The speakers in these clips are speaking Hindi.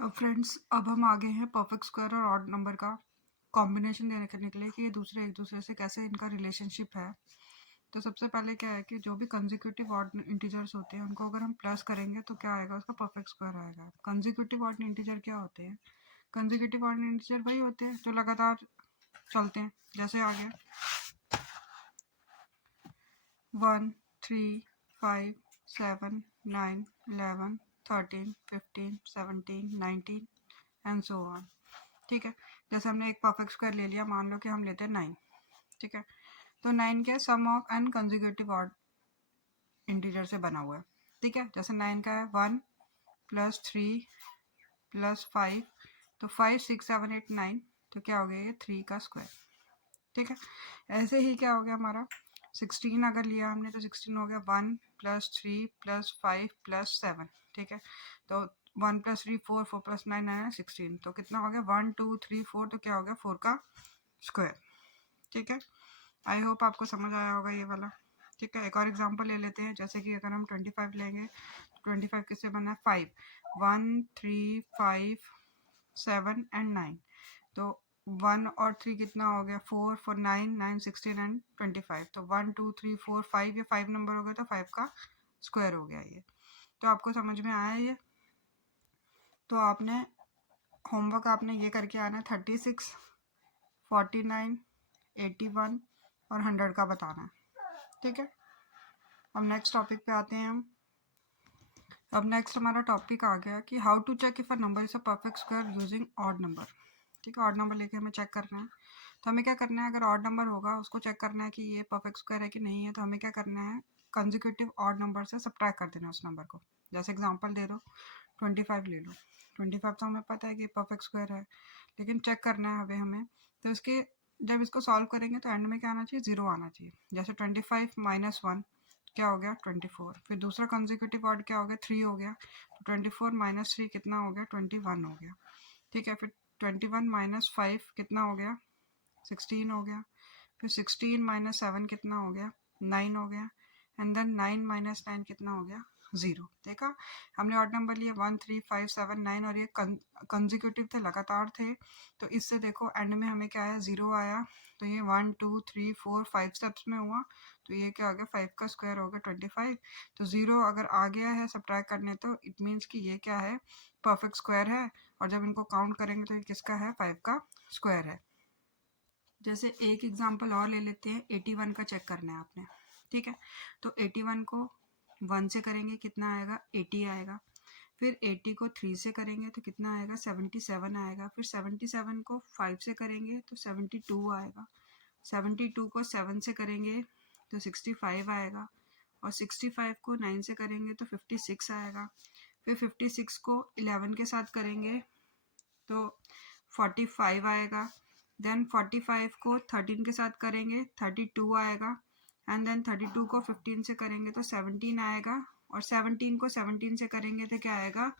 अब फ्रेंड्स अब हम आगे हैं परफेक्ट स्क्वायर और ऑड नंबर का कॉम्बिनेशन देने करने के लिए कि ये दूसरे एक दूसरे से कैसे इनका रिलेशनशिप है। तो सबसे पहले क्या है कि जो भी कंसेक्यूटिव ऑड इंटीजर्स होते हैं उनको अगर हम प्लस करेंगे तो क्या आएगा, उसका परफेक्ट स्क्वायर आएगा। कंसेक्यूटिव ऑड इंटीजर क्या होते हैं? कंसेक्यूटिव ऑड इंटीजर वही होते हैं जो लगातार चलते हैं। जैसे आ गया 1 3 5 7 9 11 13 15 17 19 एंड सो ऑन। ठीक है, जैसे हमने एक परफेक्ट स्क्वायर ले लिया, मान लो कि हम लेते हैं 9। ठीक है, तो 9 के sum of n consecutive odd integer से बना हुआ है। ठीक है, जैसे 9 का है 1 प्लस 3 प्लस 5, तो 5 6 7 8 9, तो क्या हो गया ये 3 का स्क्वायर। ठीक है, ऐसे ही क्या हो गया हमारा 16 अगर लिया हमने तो 16 हो गया 1 प्लस 3 प्लस 5 प्लस 7। ठीक है, तो 1 प्लस 3 4 4 प्लस 9 9 16, तो कितना हो गया 1 2 3 4, तो क्या हो गया 4 का स्क्वायर। ठीक है, आई होप आपको समझ आया होगा ये वाला। ठीक है, एक और एग्जांपल ले लेते हैं। जैसे कि अगर हम 25 लेंगे तो 25 किससे बना है 5 1 3 5 7 एंड 9, तो 1 और 3 कितना हो गया 4 4 9 9 16 एंड 25, तो 1 2 3 4 5, ये 5 नंबर हो गया तो 5 का स्क्वायर हो गया ये। तो आपको समझ में आया ये? तो आपने होमवर्क आपने ये करके आना है 36 49 81 और 100 का बताना है। ठीक है, अब नेक्स्ट टॉपिक पे आते हैं हम। अब नेक्स्ट हमारा टॉपिक आ गया कि how to check if a number is a perfect square using odd number. ठीक है, ऑड नंबर लेके हमें चेक करना है। तो हमें क्या करना है, अगर ऑड नंबर होगा उसको चेक करना है कि ये परफेक्ट स्क्वायर है कि नहीं है। तो हमें क्या करना है, कंसेक्यूटिव ऑड नंबर से सब्ट्रैक्ट कर देना उस नंबर को। जैसे एग्जांपल दे दो 25 ले लो, 25 तो हमें पता है कि परफेक्ट स्क्वायर है, लेकिन चेक करना है हमें। तो इसके जब इसको सॉल्व करेंगे तो एंड में क्या आना चाहिए, 0 आना चाहिए। जैसे 25 माइनस 1 क्या हो गया 24, फिर दूसरा कंसेक्यूटिव ऑड क्या हो गया 3 हो गया, तो 24 माइनस 3 कितना हो गया 21 हो गया। ठीक है, फिर 21 माइनस 5 कितना हो गया 16 हो गया, फिर 16 माइनस 7 कितना हो गया 9 हो गया, एंड देन 9 माइनस 9 कितना हो गया 0। देखा, हमने ऑड नंबर लिए 1 3 5 7 9 और ये कंसेक्यूटिव थे, लगातार थे। तो इससे देखो एंड में हमें क्या आया 0 आया, तो ये 1 2 3 4 5 स्टेप्स में हुआ, तो ये क्या हो गया 5 का स्क्वायर हो गया 25। तो 0 अगर आ गया है सब्ट्रैक्ट करने तो इट मीन्स कि ये क्या है, परफेक्ट स्क्वायर है। और जब इनको काउंट करेंगे तो ये किसका है, 5 का स्क्वायर है। जैसे एक एग्जांपल और ले लेते हैं, 81 का चेक करना है आपने। ठीक है, तो 81 को 1 से करेंगे कितना आएगा 80 आएगा, फिर 80 को 3 से करेंगे तो कितना आएगा 77 आएगा, फिर 77 को 5 से करेंगे तो 72 आएगा, 72 को 7 से करेंगे तो 65 आएगा, और 65 को 9 से करेंगे तो 56 आएगा, फिर 56 को 11 के साथ करेंगे तो 45 आएगा, देन 45 को 13 के साथ करेंगे 32 आएगा, एंड देन 32 को 15 से करेंगे तो 17 आएगा, और 17 को 17 से करेंगे तो क्या आएगा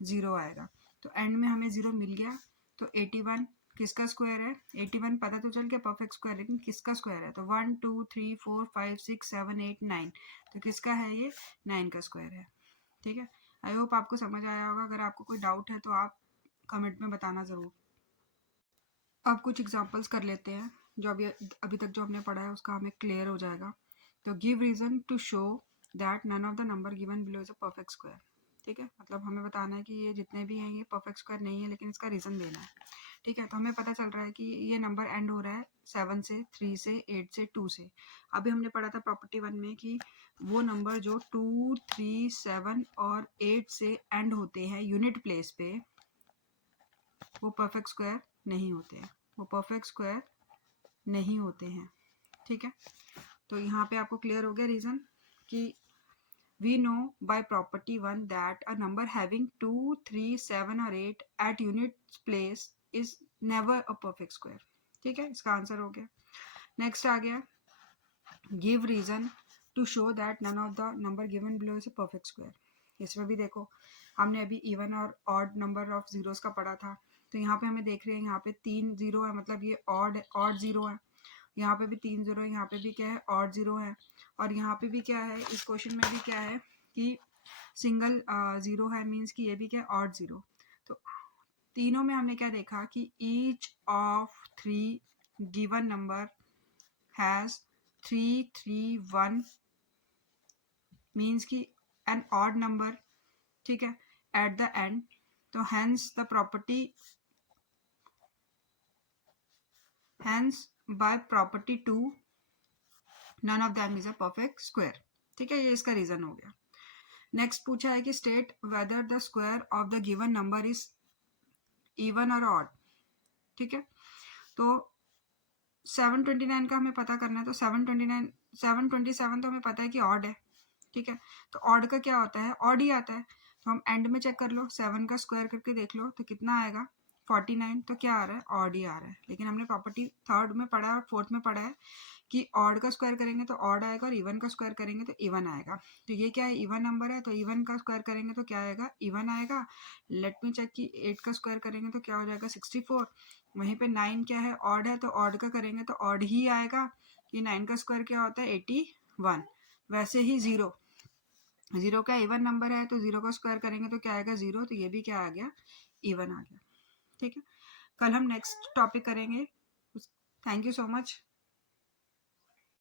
0 आएगा। तो एंड में हमें 0 मिल गया। तो 81 किसका स्क्वायर है, 81 पता तो चल गया परफेक्ट स्क्वायर, लेकिन किसका स्क्वायर है, तो 1 2 3 4 5 6 7 8 9, तो किसका है ये 9 का स्क्वायर है। ठीक है, आई होप आपको समझ आया होगा। अगर आपको कोई डाउट है तो आप कमेंट में बताना ज़रूर। अब कुछ एग्जांपल्स कर लेते हैं, जो अभी तक जो हमने पढ़ा है उसका हमें क्लियर हो जाएगा। तो give reason to show that none of the number given below is a perfect square. ठीक है, मतलब हमें बताना है कि ये जितने भी हैं ये परफेक्ट स्क्वायर नहीं है, लेकिन इसका रीज़न देना है। ठीक है, तो हमें पता चल रहा है कि ये नंबर एंड हो रहा है 7 से 3 से 8 से 2 से। अभी हमने पढ़ा था प्रॉपर्टी 1 में कि वो नंबर जो 2 3 7 और 8 से एंड होते हैं यूनिट प्लेस पे, वो परफेक्ट स्क्वायर नहीं होते हैं, वो परफेक्ट स्क्वायर नहीं होते हैं। ठीक है, तो यहाँ पे आपको क्लियर हो गया रीज़न कि we know by property 1 that a number having 2 3 7 और 8 at unit place is never a perfect square. ठीक है, इसका आंसर हो गया। नेक्स्ट आ गया give reason to show that none of the number given below is a perfect square. इसमें भी देखो हमने अभी इवन और ऑड नंबर ऑफ जीरोस का पढ़ा था, तो यहाँ पे हमें देख रहे हैं यहाँ पे 3 0 है, मतलब ये ऑड 0 है। यहाँ पे भी 3 0 है, यहाँ पे भी क्या है ऑड 0 है, और यहाँ पे भी क्या है, इस क्वेश्चन में भी क्या है कि सिंगल 0 है, मीन्स कि ये भी क्या है ऑड 0। तो तीनों में हमने क्या देखा कि each of 3 given number has 331 means कि एन ऑड नंबर, ठीक है, एट द एंड. तो hence the property, hence by property 2 none of them is a perfect square. ठीक है, ये इसका रीजन हो गया. नेक्स्ट पूछा है कि state whether the square of the given number is even और ऑड. ठीक है, तो 729 का हमें पता करना है. तो 727 तो हमें पता है कि ऑड है. ठीक है, तो ऑड का क्या होता है, ऑड ही आता है. तो हम एंड में चेक कर लो, 7 का स्क्वायर करके देख लो तो कितना आएगा 49. तो क्या आ रहा है, ऑड ही आ रहा है. लेकिन हमने प्रॉपर्टी थर्ड में पढ़ा है और फोर्थ में पढ़ा है कि ऑड का स्क्वायर करेंगे तो ऑड आएगा और इवन का स्क्वायर करेंगे तो इवन आएगा. तो ये क्या है, इवन नंबर है, तो इवन का स्क्वायर करेंगे तो क्या आएगा, इवन आएगा. लेट मी चेक कि 8 का स्क्वायर करेंगे तो क्या हो जाएगा 64. वहीं पे 9 क्या है, ऑड है, तो ऑड का करेंगे तो ऑड ही आएगा. कि 9 का स्क्वायर क्या होता है 81. वैसे ही जीरो का इवन नंबर है, तो 0 का स्क्वायर करेंगे तो क्या आएगा 0. तो ये भी क्या आ गया, इवन आ गया. ठीक है, कल हम नेक्स्ट टॉपिक करेंगे. Thank you so much.